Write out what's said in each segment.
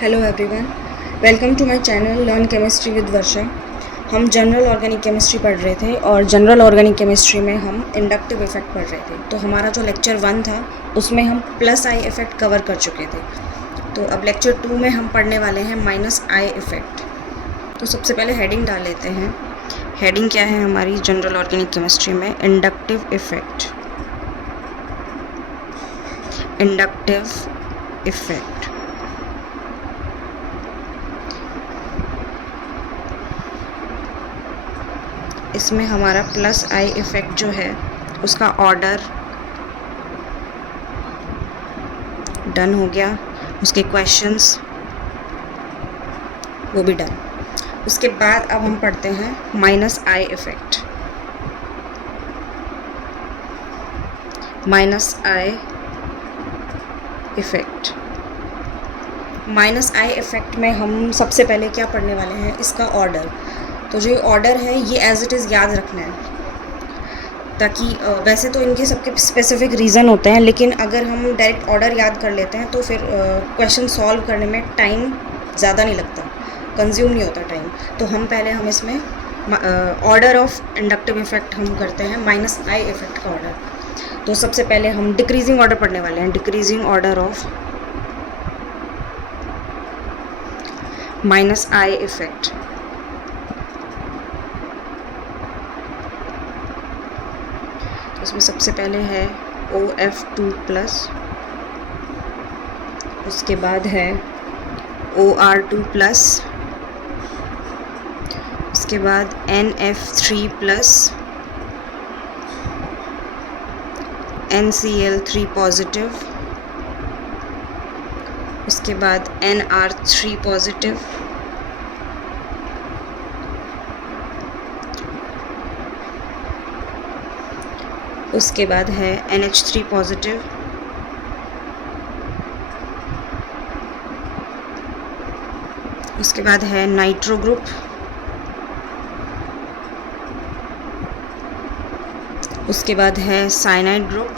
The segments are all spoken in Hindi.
Hello everyone, welcome to my channel learn chemistry with Varsha. हम जनरल ऑर्गेनिक केमिस्ट्री पढ़ रहे थे और जनरल ऑर्गेनिक केमिस्ट्री में हम इंडक्टिव इफेक्ट पढ़ रहे थे। तो हमारा जो लेक्चर 1 था उसमें हम प्लस आई इफेक्ट कवर कर चुके थे। तो अब लेक्चर 2 में हम पढ़ने वाले हैं माइनस आई इफेक्ट। तो सबसे पहले हेडिंग डाल लेते हैं। हेडिंग क्या है हमारी जनरल ऑर्गेनिक केमिस्ट्री में? Inductive effect. Inductive effect. इसमें हमारा प्लस आई इफेक्ट जो है उसका ऑर्डर डन हो गया, उसके क्वेश्चंस वो भी डन। उसके बाद अब हम पढ़ते हैं minus I effect. Minus I effect. Minus I effect में हम सबसे पहले क्या पढ़ने वाले हैं? इसका ऑर्डर। तो जो ऑर्डर है ये एज इट इज़ याद रखना है, ताकि वैसे तो इनके सबके स्पेसिफिक रीज़न होते हैं, लेकिन अगर हम डायरेक्ट ऑर्डर याद कर लेते हैं तो फिर क्वेश्चन सॉल्व करने में टाइम ज़्यादा नहीं लगता, कंज्यूम नहीं होता टाइम। तो हम इसमें ऑर्डर ऑफ इंडक्टिव इफेक्ट हम करते हैं, माइनस आई इफेक्ट का ऑर्डर। तो सबसे पहले हम डिक्रीजिंग ऑर्डर पढ़ने वाले हैं, decreasing order of minus I effect. इसमें सबसे पहले है OF2+, उसके बाद है OR2+, उसके बाद NF3+, NCl3 पॉजिटिव, उसके बाद NR3 पॉजिटिव, उसके बाद है NH3 पॉजिटिव, उसके बाद है नाइट्रो ग्रुप, उसके बाद है साइनाइड ग्रुप,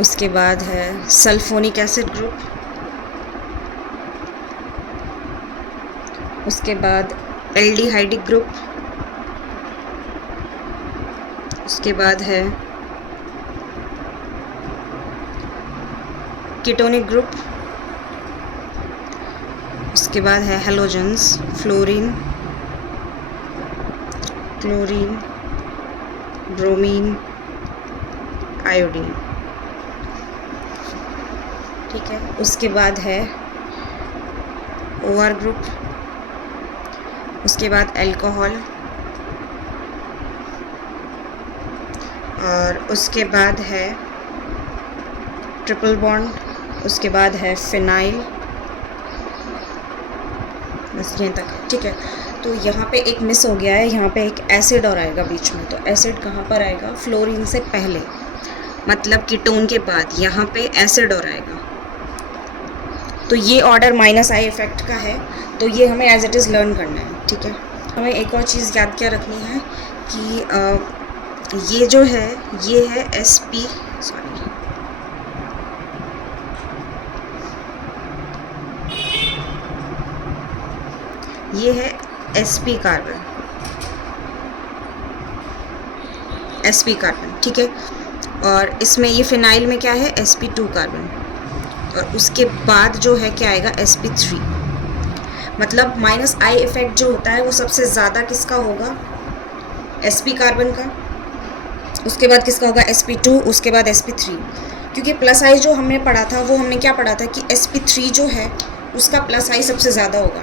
उसके बाद है सल्फोनिक एसिड ग्रुप, उसके बाद एल्डिहाइडिक ग्रुप, उसके बाद है कीटोनिक ग्रुप, उसके बाद है halogens, fluorine, chlorine, bromine, iodine. ठीक है, उसके बाद है OR ग्रुप, उसके बाद अल्कोहल, और उसके बाद है ट्रिपल बॉन्ड, उसके बाद है फिनाइल। बस यहीं तक है। ठीक है, तो यहाँ पे एक मिस हो गया है, यहाँ पे एक एसिड और आएगा बीच में। तो एसिड कहाँ पर आएगा? फ्लोरीन से पहले, मतलब कीटोन के बाद यहाँ पे एसिड और आएगा। तो ये ऑर्डर माइनस आई इफेक्ट का है, तो ये हमें एज इट इज़ लर्न करना है। ठीक है, हमें एक और चीज़ याद क्या रखनी है कि ये जो है ये है ये है sp कार्बन, sp कार्बन। ठीक है, और इसमें ये फिनाइल में क्या है? sp2 कार्बन, और उसके बाद जो है क्या आएगा? sp3। मतलब माइनस आई इफेक्ट जो होता है वो सबसे ज़्यादा किसका होगा? sp कार्बन का, उसके बाद किसका होगा? sp2, उसके बाद sp3। क्योंकि प्लस आई जो हमने पढ़ा था वो हमने क्या पढ़ा था कि sp3 जो है उसका प्लस आई सबसे ज़्यादा होगा,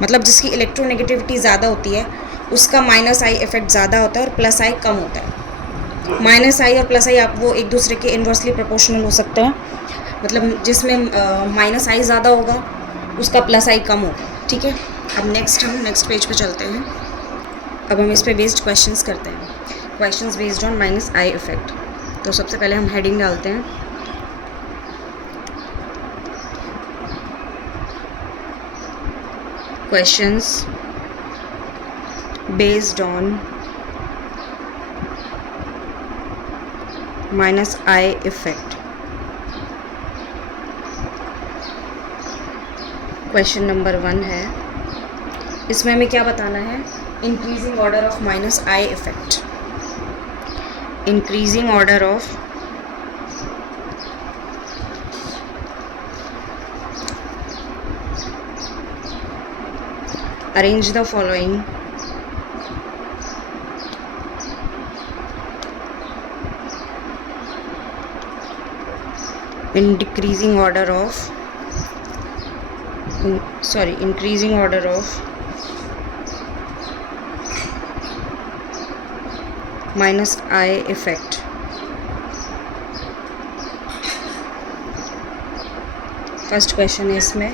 मतलब जिसकी इलेक्ट्रोनेगेटिविटी ज़्यादा होती है उसका माइनस आई इफेक्ट ज़्यादा होता है और प्लस आई कम होता है। माइनस आई और प्लस आई आप वो एक दूसरे के इन्वर्सली प्रोपोर्शनल हो सकते हैं, मतलब जिसमें माइनस आई ज़्यादा होगा उसका प्लस आई कम होगा। ठीक है, अब हम नेक्स्ट पेज पे चलते हैं। अब हम इस पे बेस्ड क्वेश्चंस करते हैं, questions based on minus I effect. तो सबसे पहले हम हेडिंग डालते हैं, questions based on minus I effect. Question number 1 है, इसमें हमें क्या बताना है, increasing order of minus I effect, increasing order of arrange the following in decreasing order of increasing order of minus I effect. First question है इसमें,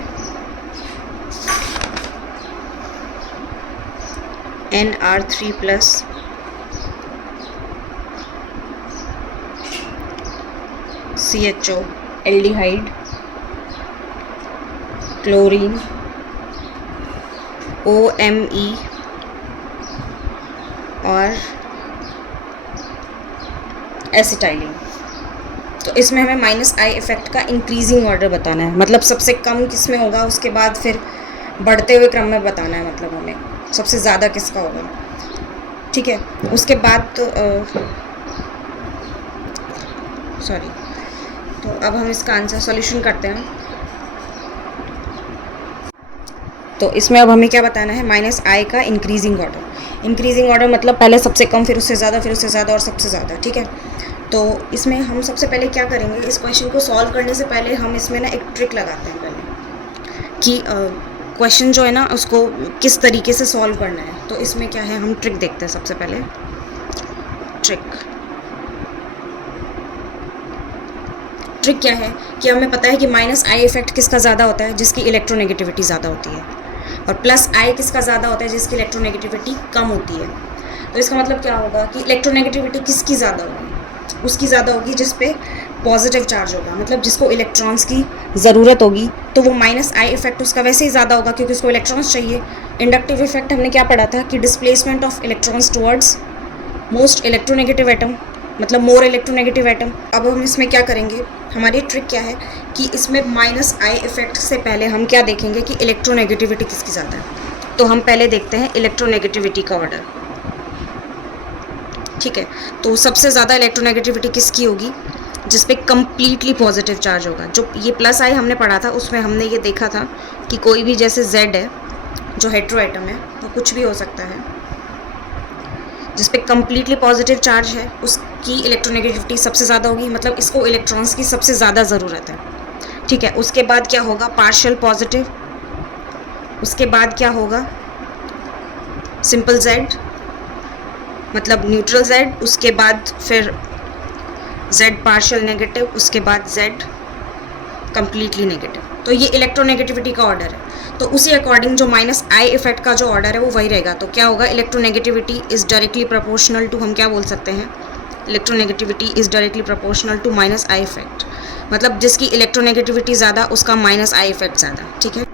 NR3 plus CHO aldehyde chlorine OMe और एसिटाइलिन। तो इसमें हमें माइनस आई इफेक्ट का इंक्रीजिंग ऑर्डर बताना है, मतलब सबसे कम किस में होगा, उसके बाद फिर बढ़ते हुए क्रम में बताना है, मतलब हमें सबसे ज़्यादा किसका होगा, ठीक है। उसके बाद तो अब हम इसका आंसर सॉल्यूशन करते हैं। तो इसमें अब हमें क्या बताना है, माइनस आई का इंक्रीजिंग ऑर्डर। इंक्रीजिंग ऑर्डर मतलब पहले सबसे कम, फिर उससे ज़्यादा, फिर उससे ज़्यादा और सबसे ज़्यादा, ठीक है। तो इसमें हम सबसे पहले क्या करेंगे, इस क्वेश्चन को सॉल्व करने से पहले हम इसमें ना एक ट्रिक लगाते हैं पहले, कि क्वेश्चन जो है ना उसको किस तरीके से सॉल्व करना है। तो इसमें क्या है, हम ट्रिक देखते हैं सबसे पहले। ट्रिक क्या है कि हमें पता है कि माइनस आई इफेक्ट किसका ज़्यादा होता है, जिसकी इलेक्ट्रोनेगेटिविटी ज़्यादा होती है, और प्लस आई किसका ज़्यादा होता है, जिसकी इलेक्ट्रोनेगेटिविटी कम होती है। तो इसका मतलब क्या होगा कि इलेक्ट्रोनेगेटिविटी किसकी ज़्यादा होगी, उसकी ज़्यादा होगी जिस पे पॉजिटिव चार्ज होगा, मतलब जिसको इलेक्ट्रॉन्स की ज़रूरत होगी। तो वो माइनस आई इफेक्ट उसका वैसे ही ज़्यादा होगा क्योंकि उसको इलेक्ट्रॉन्स चाहिए। इंडक्टिव इफेक्ट हमने क्या पढ़ा था कि displacement of electrons towards most electronegative atom, मतलब मोर इलेक्ट्रोनेगेटिव एटम। अब हम इसमें क्या करेंगे, हमारी ट्रिक क्या है कि इसमें माइनस आई इफेक्ट से पहले हम क्या देखेंगे कि इलेक्ट्रोनेगेटिविटी किसकी ज़्यादा है। तो हम पहले देखते हैं इलेक्ट्रोनेगेटिविटी का ऑर्डर, ठीक है। तो सबसे ज़्यादा इलेक्ट्रोनेगेटिविटी किसकी होगी, जिस पे कम्प्लीटली पॉजिटिव चार्ज होगा। जो ये प्लस आई हमने पढ़ा था उसमें हमने ये देखा था कि कोई भी जैसे Z है जो हेट्रो एटम है, वो कुछ भी हो सकता है, जिस पे कम्प्लीटली पॉजिटिव चार्ज है उसकी इलेक्ट्रोनेगेटिविटी सबसे ज़्यादा होगी, मतलब इसको इलेक्ट्रॉन्स की सबसे ज़्यादा ज़रूरत है, ठीक है। उसके बाद क्या होगा, पार्शियल पॉजिटिव, उसके बाद क्या होगा, सिंपल Z मतलब न्यूट्रल Z, उसके बाद फिर Z पार्शियल नेगेटिव, उसके बाद Z कम्प्लीटली नेगेटिव। तो ये इलेक्ट्रोनेगेटिविटी का ऑर्डर है। तो उसी अकॉर्डिंग जो माइनस आई इफेक्ट का जो ऑर्डर है वो वही रहेगा। तो क्या होगा, electronegativity is directly proportional to, हम क्या बोल सकते हैं, electronegativity is directly proportional to minus I effect, मतलब जिसकी इलेक्ट्रोनेगेटिविटी ज़्यादा उसका माइनस आई इफेक्ट ज़्यादा, ठीक है।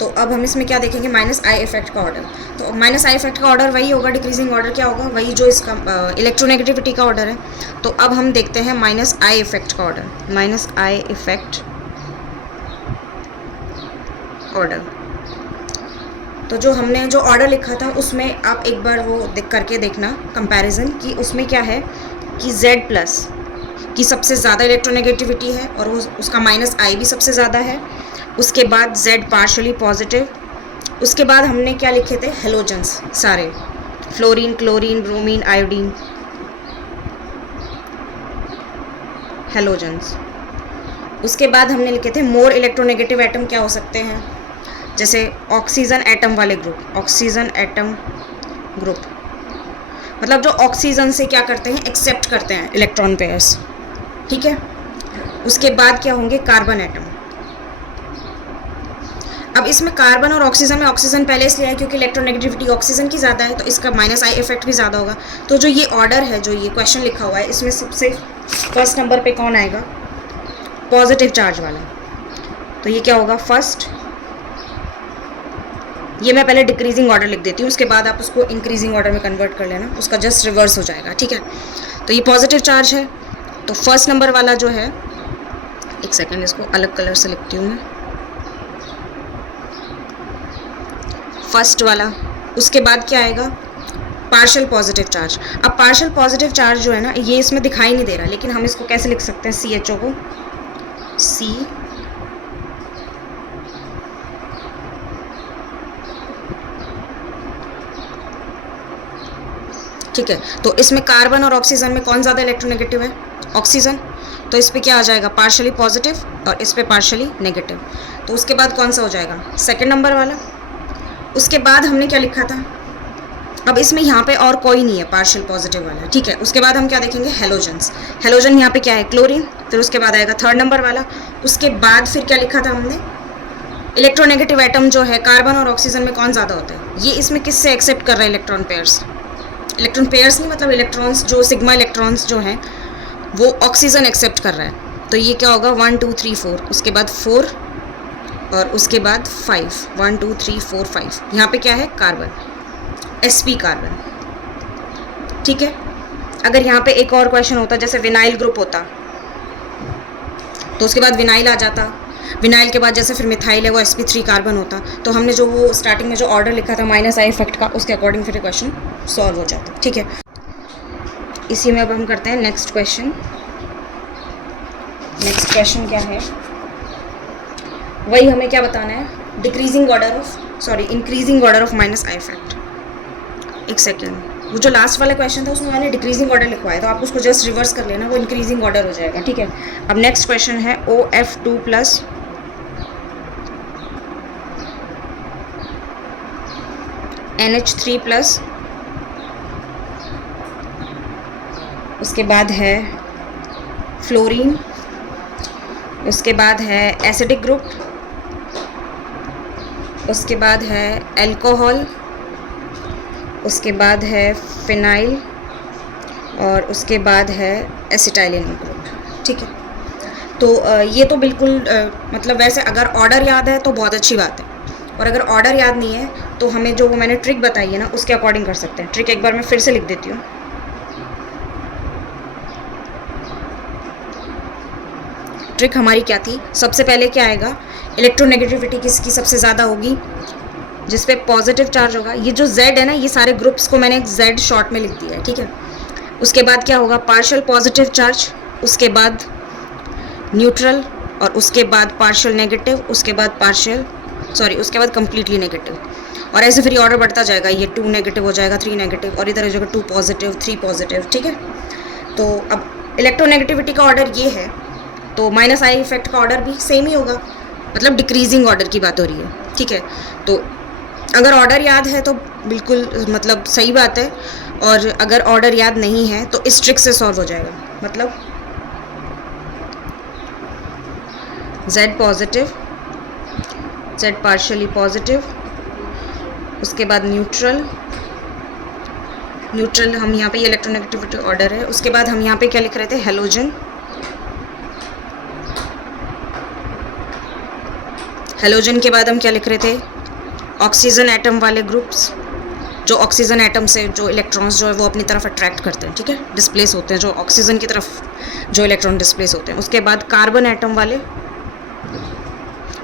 तो अब हम इसमें क्या देखेंगे, माइनस आई इफेक्ट का ऑर्डर। तो माइनस आई इफेक्ट का ऑर्डर वही होगा, डिक्रीजिंग ऑर्डर क्या होगा, वही जो इसका इलेक्ट्रोनेगेटिविटी का ऑर्डर है। तो अब हम देखते हैं माइनस आई इफेक्ट का order, minus I effect order. तो जो हमने जो ऑर्डर लिखा था उसमें आप एक बार वो करके देखना कंपैरिजन, कि उसमें क्या है कि Z प्लस की सबसे ज़्यादा इलेक्ट्रोनेगेटिविटी है और वो उसका माइनस आई भी सबसे ज़्यादा है। उसके बाद Z पार्शली पॉजिटिव, उसके बाद हमने क्या लिखे थे, हेलोजन्स सारे, fluorine, chlorine, bromine, iodine, halogens. उसके बाद हमने लिखे थे मोर इलेक्ट्रोनेगेटिव एटम क्या हो सकते हैं, जैसे ऑक्सीजन एटम वाले ग्रुप, ऑक्सीजन एटम ग्रुप, मतलब जो ऑक्सीजन से क्या करते हैं, एक्सेप्ट करते हैं इलेक्ट्रॉन पेयर्स, ठीक है। उसके बाद क्या होंगे, कार्बन एटम। अब इसमें कार्बन और ऑक्सीजन में ऑक्सीजन पहले इसलिए है क्योंकि इलेक्ट्रोनेगेटिविटी ऑक्सीजन की ज़्यादा है, तो इसका माइनस आई इफेक्ट भी ज़्यादा होगा। तो जो ये ऑर्डर है, जो ये क्वेश्चन लिखा हुआ है, इसमें सबसे फर्स्ट नंबर पे कौन आएगा, पॉजिटिव चार्ज वाला। तो ये क्या होगा, फर्स्ट, ये मैं पहले डिक्रीजिंग ऑर्डर लिख देती हूँ, उसके बाद आप उसको इंक्रीजिंग ऑर्डर में कन्वर्ट कर लेना, उसका जस्ट रिवर्स हो जाएगा, ठीक है। तो ये पॉजिटिव चार्ज है, तो फर्स्ट नंबर वाला जो है, एक सेकेंड इसको अलग कलर से लिखती हूँ मैं, फर्स्ट वाला, उसके बाद क्या आएगा पार्शियल पॉजिटिव चार्ज। अब पार्शियल पॉजिटिव चार्ज जो है ना, ये इसमें दिखाई नहीं दे रहा, लेकिन हम इसको कैसे लिख सकते हैं, CHO को C ठीक है। तो इसमें कार्बन और ऑक्सीजन में कौन ज़्यादा इलेक्ट्रोनेगेटिव है, ऑक्सीजन, तो इस पर क्या आ जाएगा पार्शियली पॉजिटिव और इस पर पार्शियली नेगेटिव। तो उसके बाद कौन सा हो जाएगा सेकंड नंबर वाला। उसके बाद हमने क्या लिखा था, अब इसमें यहाँ पे और कोई नहीं है पार्शियल पॉजिटिव वाला, ठीक है। उसके बाद हम क्या देखेंगे हेलोजन्स, हेलोजन यहाँ पे क्या है क्लोरीन, फिर उसके बाद आएगा थर्ड नंबर वाला। उसके बाद फिर क्या लिखा था हमने, इलेक्ट्रोनेगेटिव एटम जो है कार्बन और ऑक्सीजन में कौन ज़्यादा होता है, ये इसमें किससे एक्सेप्ट कर रहा है इलेक्ट्रॉन पेयर्स, इलेक्ट्रॉन पेयर्स नहीं मतलब इलेक्ट्रॉन्स जो सिग्मा इलेक्ट्रॉन्स जो हैं वो ऑक्सीजन एक्सेप्ट कर रहा है। तो ये क्या होगा 1 2 3 4, उसके बाद 4 और उसके बाद 5, 1 2 3 4 5, यहाँ पे क्या है कार्बन, sp कार्बन, ठीक है। अगर यहाँ पे एक और क्वेश्चन होता जैसे विनाइल ग्रुप होता तो उसके बाद विनाइल आ जाता, विनाइल के बाद जैसे फिर मिथाइल है वो sp3 कार्बन होता, तो हमने जो वो स्टार्टिंग में जो ऑर्डर लिखा था -i इफेक्ट का उसके अकॉर्डिंग फिर क्वेश्चन सॉल्व हो जाता, ठीक है। इसी में अब हम करते हैं नेक्स्ट क्वेश्चन। नेक्स्ट क्वेश्चन क्या है, वही हमें क्या बताना है, increasing order of -i effect. एक सेकेंड, वो जो लास्ट वाला क्वेश्चन था उसमें मैंने डिक्रीजिंग ऑर्डर लिखवाया, तो आप उसको जस्ट रिवर्स कर लेना, वो इंक्रीजिंग ऑर्डर हो जाएगा, ठीक है। अब नेक्स्ट क्वेश्चन है OF2+ NH3+, उसके बाद है फ्लोरीन, उसके बाद है एसिडिक ग्रुप, उसके बाद है अल्कोहल, उसके बाद है फिनाइल और उसके बाद है एसिटाइलिन ग्रुप, ठीक है। तो ये तो बिल्कुल मतलब वैसे अगर ऑर्डर याद है तो बहुत अच्छी बात है, और अगर ऑर्डर याद नहीं है तो हमें जो मैंने ट्रिक बताई है ना उसके अकॉर्डिंग कर सकते हैं। ट्रिक एक बार मैं फिर से लिख देती हूँ। ट्रिक हमारी क्या थी, सबसे पहले क्या आएगा, इलेक्ट्रोनेगेटिविटी किसकी सबसे ज़्यादा होगी, जिस पे पॉजिटिव चार्ज होगा। ये जो Z है ना, ये सारे ग्रुप्स को मैंने Z शॉर्ट में लिख दिया है, ठीक है। उसके बाद क्या होगा पार्शियल पॉजिटिव चार्ज, उसके बाद न्यूट्रल और उसके बाद पार्शियल नेगेटिव, उसके बाद कंप्लीटली नेगेटिव, और ऐसे फिर ऑर्डर बढ़ता जाएगा। ये 2 नेगेटिव हो जाएगा, 3 नेगेटिव और इधर हो जाएगा 2 पॉजिटिव 3 पॉजिटिव, ठीक है। तो अब इलेक्ट्रोनेगेटिविटी का ऑर्डर ये है, तो -i इफेक्ट का ऑर्डर भी सेम ही होगा, मतलब डिक्रीजिंग ऑर्डर की बात हो रही है, ठीक है। तो अगर ऑर्डर याद है तो बिल्कुल मतलब सही बात है, और अगर ऑर्डर याद नहीं है तो इस ट्रिक से सॉल्व हो जाएगा। मतलब Z positive, Z partially positive, उसके बाद न्यूट्रल हम यहाँ पे ये इलेक्ट्रोनेगेटिविटी ऑर्डर है। उसके बाद हम यहाँ पे क्या लिख रहे थे, हेलोजन, हेलोजन के बाद हम क्या लिख रहे थे, ऑक्सीजन एटम वाले ग्रुप्स, जो ऑक्सीजन एटम से जो इलेक्ट्रॉन्स जो है वो अपनी तरफ अट्रैक्ट करते हैं, ठीक है, डिस्प्लेस होते हैं, जो ऑक्सीजन की तरफ जो इलेक्ट्रॉन डिस्प्लेस होते हैं। उसके बाद कार्बन एटम वाले,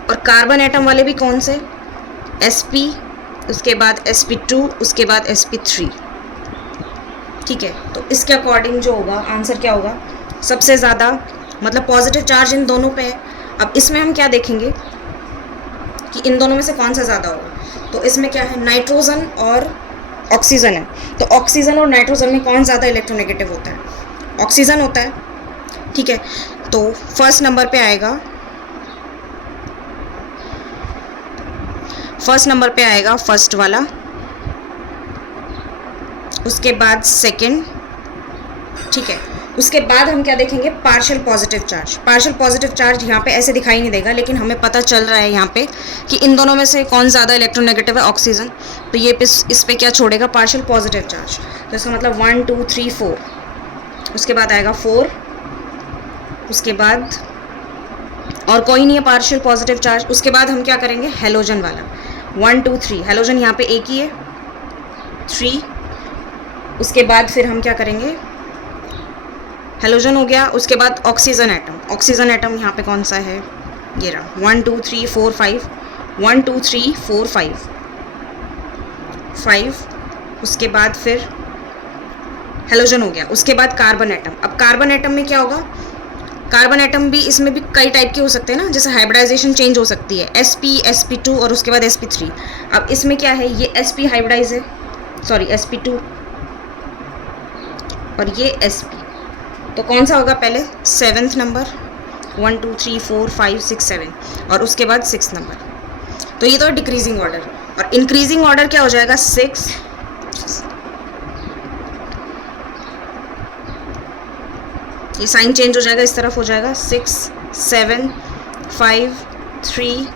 और कार्बन एटम वाले भी कौन से, sp, उसके बाद sp2, उसके बाद sp3, ठीक है। तो इसके अकॉर्डिंग जो होगा आंसर क्या होगा, सबसे ज़्यादा मतलब पॉजिटिव चार्ज इन दोनों पे है। अब इसमें हम क्या देखेंगे कि इन दोनों में से कौन सा ज़्यादा होगा, तो इसमें क्या है, नाइट्रोजन और ऑक्सीजन है। तो ऑक्सीजन और नाइट्रोजन में कौन ज़्यादा इलेक्ट्रोनेगेटिव होता है, ऑक्सीजन होता है, ठीक है। तो फर्स्ट नंबर पे आएगा फर्स्ट वाला, उसके बाद सेकंड, ठीक है। उसके बाद हम क्या देखेंगे, partial positive charge. Partial positive charge यहाँ पे ऐसे दिखाई नहीं देगा, लेकिन हमें पता चल रहा है यहाँ पे कि इन दोनों में से कौन ज़्यादा इलेक्ट्रोनेगेटिव है, ऑक्सीजन। तो ये इस पे क्या छोड़ेगा, पार्शियल पॉजिटिव चार्ज। तो इसका मतलब 1 2 3 4, उसके बाद आएगा 4, उसके बाद और कोई नहीं है पार्शियल पॉजिटिव चार्ज। उसके बाद हम क्या करेंगे, हेलोजन वाला 1 2 3, हेलोजन यहाँ पे एक ही है 3। उसके बाद फिर हम क्या करेंगे, हेलोजन हो गया। उसके बाद ऑक्सीजन एटम यहाँ पे कौन सा है, ये रहा 1 2 3 4 5, 1 2 3 4 5, 5, उसके बाद फिर हेलोजन हो गया, उसके बाद कार्बन एटम। अब कार्बन एटम में क्या होगा, कार्बन एटम भी इसमें भी कई टाइप के हो सकते हैं ना, जैसे हाइब्रिडाइजेशन चेंज हो सकती है, sp sp2 और उसके बाद sp3। अब इसमें क्या है, ये sp हाइब्रिडाइज है, सॉरी sp2 और ये sp, तो कौन सा होगा पहले, 7th नंबर, 1 2 3 4 5 6 7 और उसके बाद 6 नंबर। तो ये तो डिक्रीजिंग ऑर्डर। और इंक्रीजिंग ऑर्डर क्या हो जाएगा, 6, ये साइन चेंज हो जाएगा, इस तरफ हो जाएगा 6 7 5 3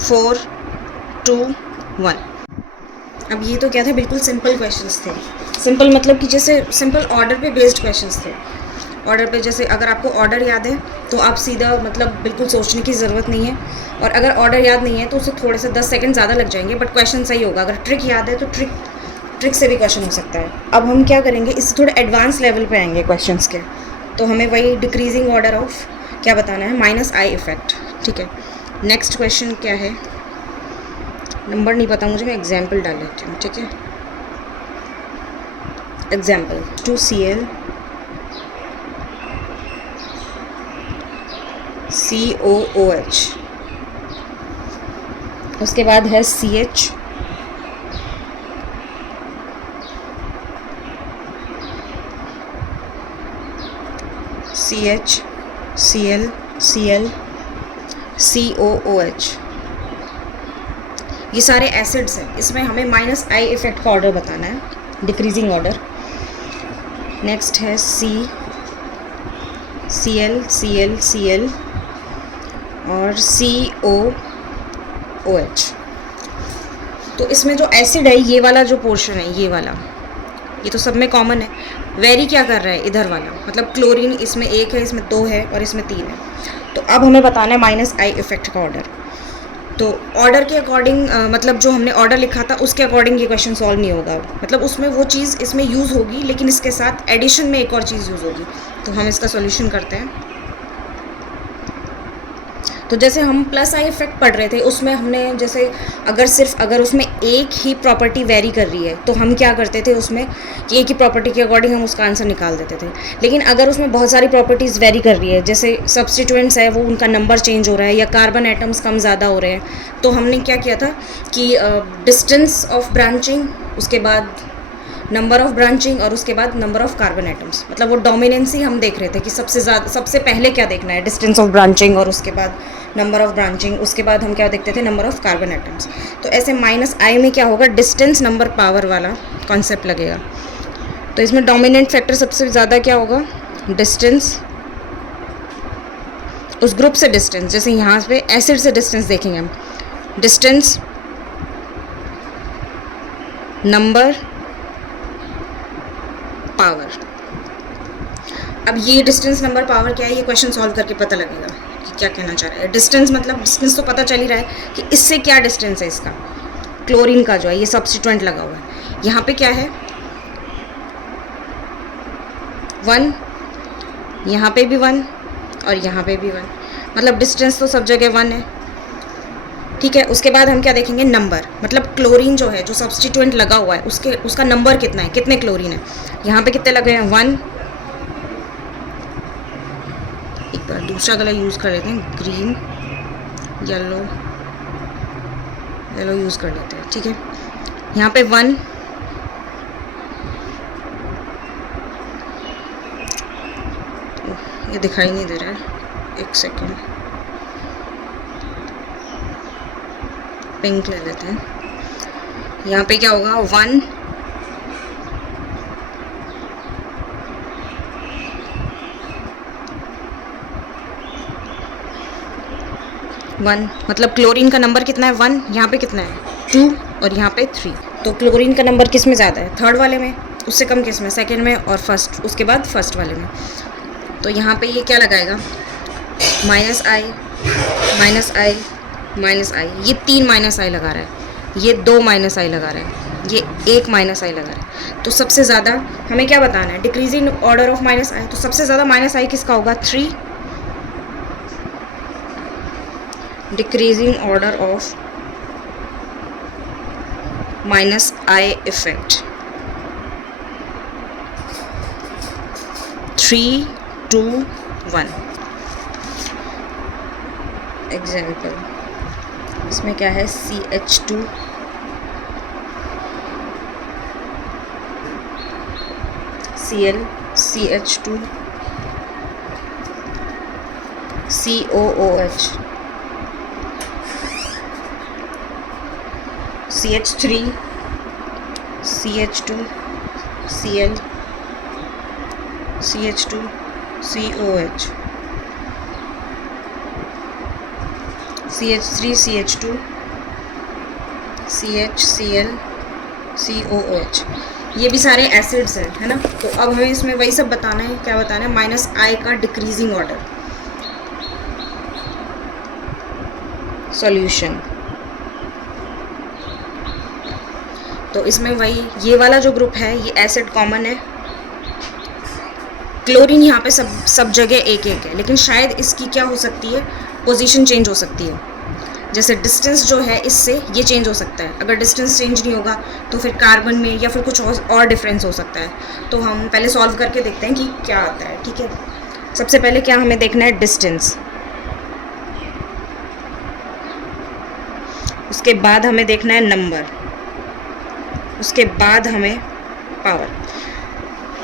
4 2 1। अब ये तो क्या था, बिल्कुल सिंपल क्वेश्चंस थे। सिंपल मतलब कि जैसे सिंपल ऑर्डर पे बेस्ड क्वेश्चंस थे। ऑर्डर पे जैसे अगर आपको ऑर्डर याद है तो आप सीधा मतलब बिल्कुल सोचने की ज़रूरत नहीं है, और अगर ऑर्डर याद नहीं है तो उससे थोड़े से 10 सेकंड ज़्यादा लग जाएंगे, बट क्वेश्चन सही होगा। अगर ट्रिक याद है तो ट्रिक से भी क्वेश्चन हो सकता है। अब हम क्या करेंगे, इससे थोड़े एडवांस लेवल पे आएंगे क्वेश्चंस के, तो हमें वही डिक्रीजिंग ऑर्डर ऑफ क्या बताना है, -I इफेक्ट। ठीक है, नेक्स्ट क्वेश्चन क्या है, नंबर नहीं पता मुझे, मैं एग्जाम्पल डाल लेती हूँ। ठीक है, एग्जाम्पल 2Cl COOH, उसके बाद है CH Cl Cl COOH, ये सारे एसिड्स हैं। इसमें हमें -I इफेक्ट का ऑर्डर बताना है, डिक्रीजिंग ऑर्डर। नेक्स्ट है Cl और COOH। तो इसमें जो एसिड है, ये वाला जो पोर्शन है, ये वाला, ये तो सब में कॉमन है। वेरी क्या कर रहा है, इधर वाला, मतलब क्लोरीन इसमें 1 है, इसमें 2 है और इसमें 3 है। तो अब हमें बताना है -I इफेक्ट का ऑर्डर। तो ऑर्डर के अकॉर्डिंग मतलब जो हमने ऑर्डर लिखा था उसके अकॉर्डिंग ये क्वेश्चन सॉल्व नहीं होगा, मतलब उसमें वो चीज़ इसमें यूज़ होगी, लेकिन इसके साथ एडिशन में एक और चीज़ यूज़ होगी। तो हम इसका सॉल्यूशन करते हैं। तो जैसे हम +I इफेक्ट पढ़ रहे थे, उसमें हमने जैसे अगर उसमें एक ही प्रॉपर्टी वेरी कर रही है तो हम क्या करते थे, उसमें एक ही प्रॉपर्टी के अकॉर्डिंग हम उसका आंसर निकाल देते थे। लेकिन अगर उसमें बहुत सारी प्रॉपर्टीज़ वेरी कर रही है, जैसे सब्स्टिट्यूएंट्स है वो उनका नंबर चेंज हो रहा है, या कार्बन एटम्स कम ज़्यादा हो रहे हैं, तो हमने क्या किया था कि डिस्टेंस ऑफ ब्रांचिंग, उसके बाद नंबर ऑफ़ ब्रांचिंग और उसके बाद नंबर ऑफ़ कार्बन एटम्स, मतलब वो डोमिनेंसी हम देख रहे थे कि सबसे पहले क्या देखना है, डिस्टेंस ऑफ ब्रांचिंग और उसके बाद नंबर ऑफ़ ब्रांचिंग, उसके बाद हम क्या देखते थे, नंबर ऑफ़ कार्बन एटम्स। तो ऐसे -I में क्या होगा, डिस्टेंस नंबर पावर वाला कॉन्सेप्ट लगेगा। तो इसमें डोमिनेंट फैक्टर सबसे ज़्यादा क्या होगा, डिस्टेंस, उस ग्रुप से डिस्टेंस, जैसे यहाँ पे एसिड से डिस्टेंस देखेंगे हम, डिस्टेंस नंबर पावर। अब ये डिस्टेंस नंबर पावर क्या है, ये क्वेश्चन सॉल्व करके पता लगेगा कि क्या कहना चाह रहा है। डिस्टेंस मतलब डिस्टेंस तो पता चल ही रहा है कि इससे क्या डिस्टेंस है इसका, क्लोरीन का जो है ये सब्स्टिट्यूएंट लगा हुआ है, यहाँ पे क्या है 1, यहाँ पे भी 1 और यहाँ पे भी 1, मतलब डिस्टेंस तो सब जगह 1 है। ठीक है, उसके बाद हम क्या देखेंगे, नंबर, मतलब क्लोरीन जो है, जो सब्स्टिट्यूएंट लगा हुआ है उसका नंबर कितना है, कितने क्लोरीन है। यहाँ पे कितने लगे हैं, 1। एक बार दूसरा कलर यूज़ कर लेते हैं, ग्रीन, येलो यूज़ कर लेते हैं। ठीक है, यहाँ पे 1, ये दिखाई नहीं दे रहा है, एक सेकेंड, पिंक ले लेते हैं। यहाँ पे क्या होगा, 1 मतलब क्लोरीन का नंबर कितना है, 1, यहाँ पे कितना है 2 और यहाँ पे 3। तो क्लोरीन का नंबर किस में ज़्यादा है, थर्ड वाले में, उससे कम किस में, सेकेंड में, और फर्स्ट, उसके बाद फर्स्ट वाले में। तो यहाँ पे ये क्या लगाएगा, -I, ये 3 -I लगा रहा है, ये 2 -I लगा रहा है, ये 1 -I लगा रहा है। तो सबसे ज़्यादा हमें क्या बताना है, डिक्रीजिंग ऑर्डर ऑफ -I, तो सबसे ज़्यादा -I किसका होगा, 3, decreasing order of minus I effect. 3, 2, 1। Example, इसमें क्या है, CH2 Cl, CH2 COOH, CH3 CH2 Cl, CH2 COH, CH3 CH2 CHCl COOH। ये भी सारे एसिड्स हैं, है ना। तो अब हमें इसमें वही सब बताना है। क्या बताना है, माइनस आई का डिक्रीजिंग ऑर्डर। सॉल्यूशन, तो इसमें वही ये वाला जो ग्रुप है ये एसिड कॉमन है। क्लोरीन यहाँ पे सब जगह एक एक है, लेकिन शायद इसकी क्या हो सकती है, पोजीशन चेंज हो सकती है। जैसे डिस्टेंस जो है इससे ये चेंज हो सकता है। अगर डिस्टेंस चेंज नहीं होगा तो फिर कार्बन में या फिर कुछ और डिफरेंस हो सकता है। तो हम पहले सॉल्व करके देखते हैं कि क्या आता है, ठीक है। सबसे पहले क्या हमें देखना है, डिस्टेंस। उसके बाद हमें देखना है नंबर। उसके बाद हमें पावर।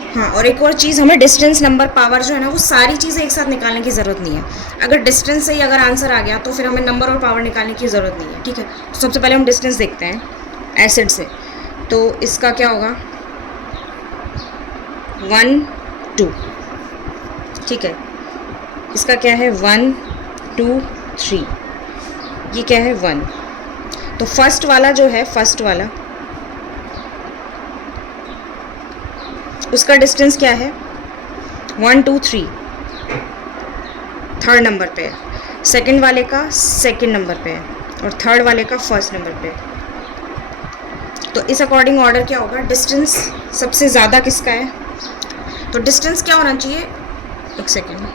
हाँ, और एक और चीज़, हमें डिस्टेंस, नंबर, पावर जो है ना, वो सारी चीज़ें एक साथ निकालने की ज़रूरत नहीं है। अगर डिस्टेंस से ही अगर आंसर आ गया तो फिर हमें नंबर और पावर निकालने की ज़रूरत नहीं है, ठीक है। तो सबसे पहले हम डिस्टेंस देखते हैं एसिड से। तो इसका क्या होगा, 1, 2, ठीक है। इसका क्या है, 1, 2, 3। ये क्या है, 1। तो फर्स्ट वाला जो है, फर्स्ट वाला, उसका डिस्टेंस क्या है, 1, 2, 3, थर्ड नंबर पे है। सेकंड वाले का सेकंड नंबर पे है और थर्ड वाले का फर्स्ट नंबर पे है। तो इस अकॉर्डिंग ऑर्डर क्या होगा, डिस्टेंस सबसे ज़्यादा किसका है। तो डिस्टेंस क्या होना चाहिए, एक सेकेंड,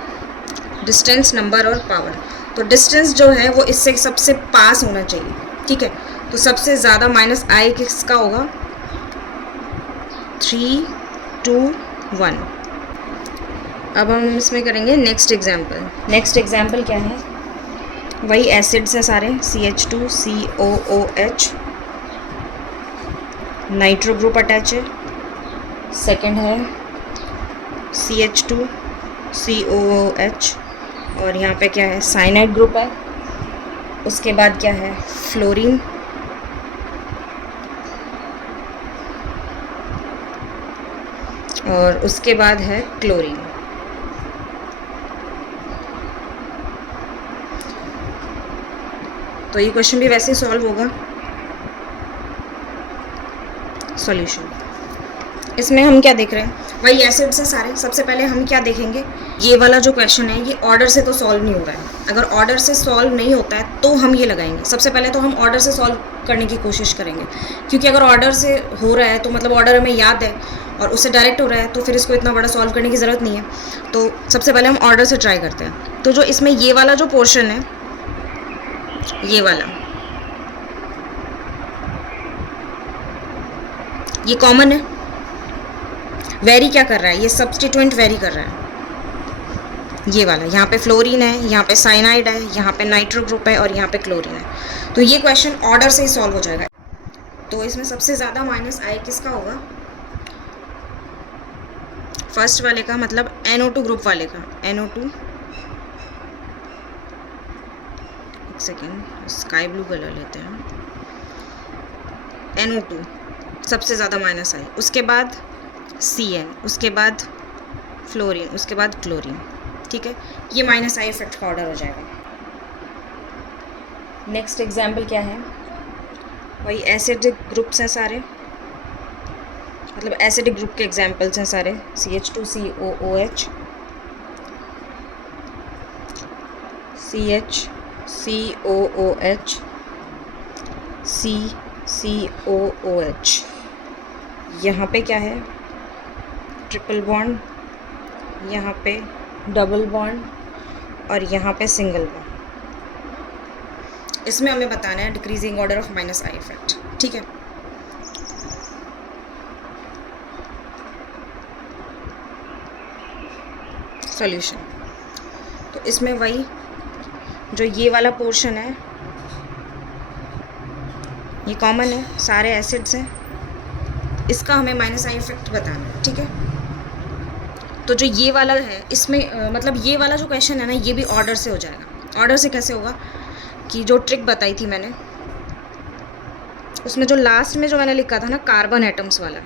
डिस्टेंस, नंबर और पावर। तो डिस्टेंस जो है वो इससे सबसे पास होना चाहिए, ठीक है। तो सबसे ज़्यादा माइनस आई किसका होगा, 3, 2, 1। अब हम इसमें करेंगे नेक्स्ट एग्जाम्पल। नेक्स्ट एग्जाम्पल क्या है, वही एसिड्स हैं सारे, CH2 COOH, nitro group attach है। सेकंड है CH2 COOH, और यहाँ पे क्या है, साइनाइड ग्रुप है। उसके बाद क्या है, फ्लोरीन, और उसके बाद है क्लोरीन। तो ये क्वेश्चन भी वैसे ही सॉल्व होगा। सॉल्यूशन, इसमें हम क्या देख रहे हैं, वही एसिड्स हैं सारे। सबसे पहले हम क्या देखेंगे, ये वाला जो क्वेश्चन है ये ऑर्डर से तो सॉल्व नहीं हो रहा है। अगर ऑर्डर से सॉल्व नहीं होता है तो हम ये लगाएंगे। सबसे पहले तो हम ऑर्डर से सॉल्व करने की कोशिश करेंगे, क्योंकि अगर ऑर्डर से हो रहा है तो मतलब ऑर्डर हमें याद है और उससे डायरेक्ट हो रहा है, तो फिर इसको इतना बड़ा सॉल्व करने की ज़रूरत नहीं है। तो सबसे पहले हम ऑर्डर से ट्राई करते हैं। तो जो इसमें ये वाला जो पोर्शन है, ये वाला, ये कॉमन है। वेरी क्या कर रहा है, ये सब्स्टिट्यूएंट वेरी कर रहा है। ये वाला, यहाँ पे फ्लोरीन है, यहाँ पे साइनाइड है, यहाँ पे नाइट्रो ग्रुप है और यहाँ पे क्लोरीन है। तो ये क्वेश्चन ऑर्डर से ही सॉल्व हो जाएगा। तो इसमें सबसे ज़्यादा माइनस आई किसका होगा, फर्स्ट वाले का, मतलब NO2 ग्रुप वाले का। NO2, एक सेकेंड, स्काई ब्लू कलर लेते हैं। NO2 सबसे ज़्यादा माइनस आई, उसके बाद CN, उसके बाद फ्लोरीन, उसके बाद क्लोरीन, ठीक है। ये माइनस आई इफेक्ट का ऑर्डर हो जाएगा। नेक्स्ट एग्जाम्पल क्या है, वही एसिडिक ग्रुप्स हैं सारे, मतलब एसिडिक ग्रुप के एग्जाम्पल्स हैं सारे। CH2 COOH, CH COOH, COOH। यहाँ पे क्या है, ट्रिपल बॉन्ड, यहाँ पे डबल बॉन्ड और यहाँ पे सिंगल बॉन्ड। इसमें हमें बताना है decreasing order of minus I effect, ठीक है। सॉल्यूशन। तो इसमें वही जो ये वाला पोर्शन है ये कॉमन है, सारे एसिड्स हैं, इसका हमें माइनस आई इफेक्ट बताना है, ठीक है। तो जो ये वाला है इसमें मतलब ये वाला जो क्वेश्चन है ना ये भी ऑर्डर से हो जाएगा। ऑर्डर से कैसे होगा कि जो ट्रिक बताई थी मैंने उसमें जो लास्ट में जो मैंने लिखा था ना कार्बन एटम्स वाला,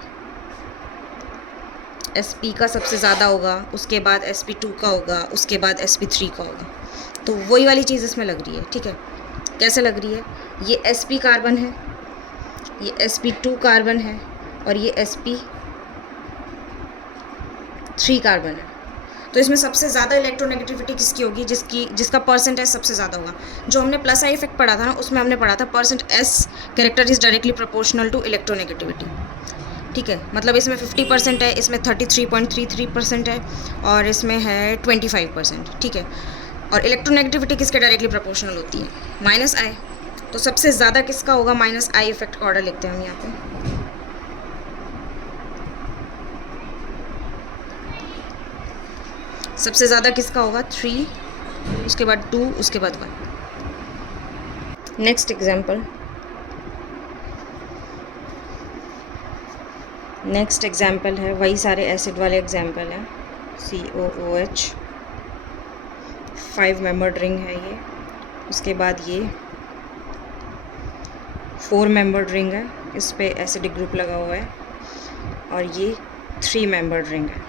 sp का सबसे ज़्यादा होगा, उसके बाद sp2 का होगा, उसके बाद sp3 का होगा। तो वही वाली चीज़ इसमें लग रही है, ठीक है। कैसे लग रही है, ये sp कार्बन है, ये sp2 कार्बन है और ये sp3 कार्बन है। तो इसमें सबसे ज़्यादा इलेक्ट्रोनेगेटिविटी किसकी होगी, जिसका परसेंटेज सबसे ज़्यादा होगा। जो हमने प्लस आई इफेक्ट पढ़ा था ना उसमें हमने पढ़ा था percent s character is directly proportional to electronegativity, ठीक है। मतलब इसमें 50% है, इसमें 33.33% है और इसमें है 25%, ठीक है। और इलेक्ट्रोनेगेटिविटी किसके डायरेक्टली प्रोपोर्शनल होती है, माइनस आई। तो सबसे ज़्यादा किसका होगा, माइनस आई इफेक्ट का ऑर्डर लिखते हैं हम यहाँ पे। सबसे ज़्यादा किसका होगा, 3, उसके बाद 2, उसके बाद 1। नेक्स्ट एग्जाम्पल है, वही सारे एसिड वाले एग्जाम्पल हैं। COOH 5 मेंबर्ड रिंग है ये, उसके बाद ये 4 मेंबर्ड रिंग है, इस पे एसिडिक ग्रुप लगा हुआ है और ये 3 मेंबर्ड रिंग है।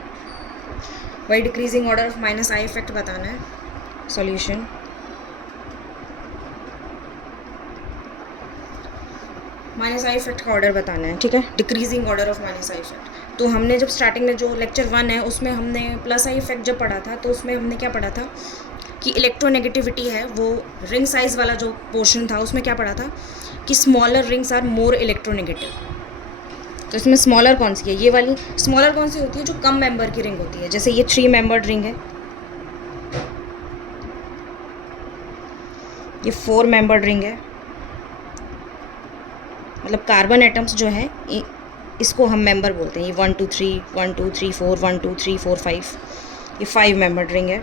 वही decreasing order of minus I effect बताना है, सॉल्यूशन। माइनस आई इफेक्ट का ऑर्डर बताना है, ठीक है, decreasing order of minus I effect. तो हमने जब स्टार्टिंग में जो लेक्चर 1 है उसमें हमने प्लस आई इफेक्ट जब पढ़ा था तो उसमें हमने क्या पढ़ा था कि इलेक्ट्रोनेगेटिविटी है वो रिंग साइज वाला जो पोर्शन था उसमें क्या पढ़ा था कि smaller rings are more electronegative. तो इसमें स्मॉलर कौन सी है, ये वाली स्मॉलर कौन सी होती है, जो कम मेंबर की रिंग होती है। जैसे ये 3 मेंबर्ड रिंग है, ये 4 मेंबर्ड रिंग है, मतलब कार्बन एटम्स जो है इसको हम मेंबर बोलते हैं। ये 1 2 3 1 2 3 4 1 2 3 4 5, ये 5 मेंबर्ड रिंग है।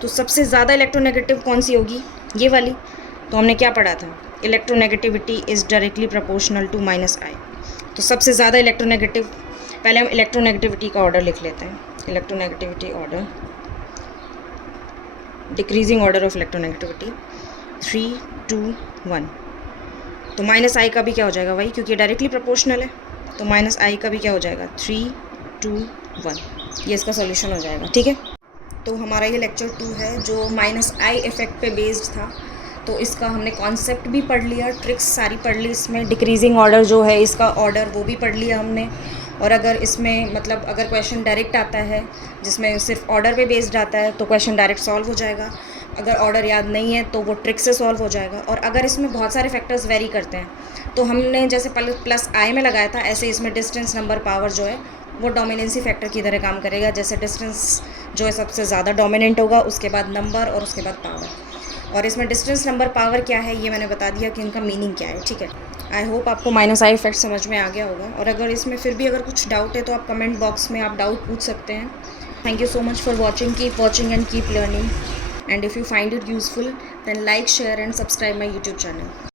तो सबसे ज़्यादा इलेक्ट्रोनेगेटिव कौन सी होगी, ये वाली। तो हमने क्या पढ़ा था, electronegativity is directly proportional to minus I. तो सबसे ज़्यादा इलेक्ट्रोनेगेटिव, पहले हम इलेक्ट्रोनेगेटिविटी का ऑर्डर लिख लेते हैं। Electronegativity order, decreasing order of electronegativity 3 2 1। तो माइनस आई का भी क्या हो जाएगा वही, क्योंकि डायरेक्टली प्रोपोर्शनल है। तो माइनस आई का भी क्या हो जाएगा, 3 2 1। ये इसका सॉल्यूशन हो जाएगा, ठीक है। तो हमारा ये लेक्चर 2 है जो माइनस आई इफेक्ट पे बेस्ड था। तो इसका हमने कॉन्सेप्ट भी पढ़ लिया, ट्रिक्स सारी पढ़ ली, इसमें डिक्रीजिंग ऑर्डर जो है इसका ऑर्डर वो भी पढ़ लिया हमने। और अगर इसमें मतलब अगर क्वेश्चन डायरेक्ट आता है जिसमें सिर्फ ऑर्डर पे बेस्ड आता है तो क्वेश्चन डायरेक्ट सॉल्व हो जाएगा। अगर ऑर्डर याद नहीं है तो वो ट्रिक से सॉल्व हो जाएगा। और अगर इसमें बहुत सारे फैक्टर्स वेरी करते हैं तो हमने जैसे प्लस आई में लगाया था, ऐसे इसमें डिस्टेंस नंबर पावर जो है वो डोमिनेंसी फैक्टर की तरह काम करेगा। जैसे डिस्टेंस जो है सबसे ज़्यादा डोमिनेंट होगा, उसके बाद नंबर और उसके बाद पावर। और इसमें डिस्टेंस नंबर पावर क्या है ये मैंने बता दिया कि इनका मीनिंग क्या है, ठीक है। आई होप आपको माइनस आई इफेक्ट समझ में आ गया होगा। और अगर इसमें फिर भी अगर कुछ डाउट है तो आप कमेंट बॉक्स में आप डाउट पूछ सकते हैं। Thank you so much for watching, keep watching and keep learning. And if you find it useful, then like, share and subscribe my YouTube channel.